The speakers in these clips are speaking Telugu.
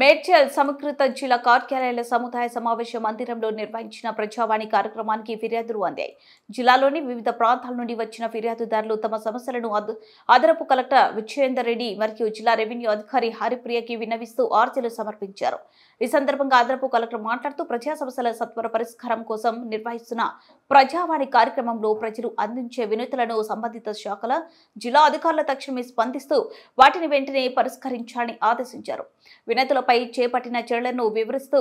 మేడ్చల్ సమకృత జిల్లా కార్యాలయాల సముదాయ సమావేశ మందిరంలో నిర్వహించిన ప్రజావాణి కార్యక్రమానికి ఫిర్యాదులు అందాయి. జిల్లాలోని వివిధ ప్రాంతాల నుండి వచ్చిన ఫిర్యాదుదారులు తమ సమస్యలను అదనపు కలెక్టర్ విజయేందర్ రెడ్డి మరియు జిల్లా రెవెన్యూ అధికారి హరిప్రియకి విన్నవిస్తూ అర్జీలు సమర్పించారు. ఈ సందర్భంగా అదనపు కలెక్టర్ మాట్లాడుతూ ప్రజా సమస్యల సత్వర పరిష్కారం కోసం నిర్వహిస్తున్న ప్రజావాణి కార్యక్రమంలో ప్రజలు అందించే వినతులను సంబంధిత శాఖల జిల్లా అధికారుల తక్షణమే స్పందిస్తూ వాటిని వెంటనే పరిష్కరించాలని ఆదేశించారు. వినతులపై చేపట్టిన చర్యలను వివరిస్తూ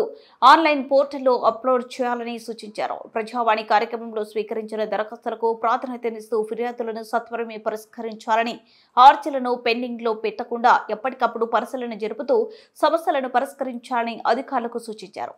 ఆన్లైన్ పోర్టల్లో అప్లోడ్ చేయాలని సూచించారు. ప్రజావాణి కార్యక్రమంలో స్వీకరించిన దరఖాస్తులకు ప్రాధాన్యతనిస్తూ ఫిర్యాదులను సత్వరమే పరిష్కరించాలని, అర్జీలను పెండింగ్ లో పెట్టకుండా ఎప్పటికప్పుడు పరిశీలన జరుపుతూ సమస్యలను పరిష్కరించాలని అధికారులకు సూచించారు.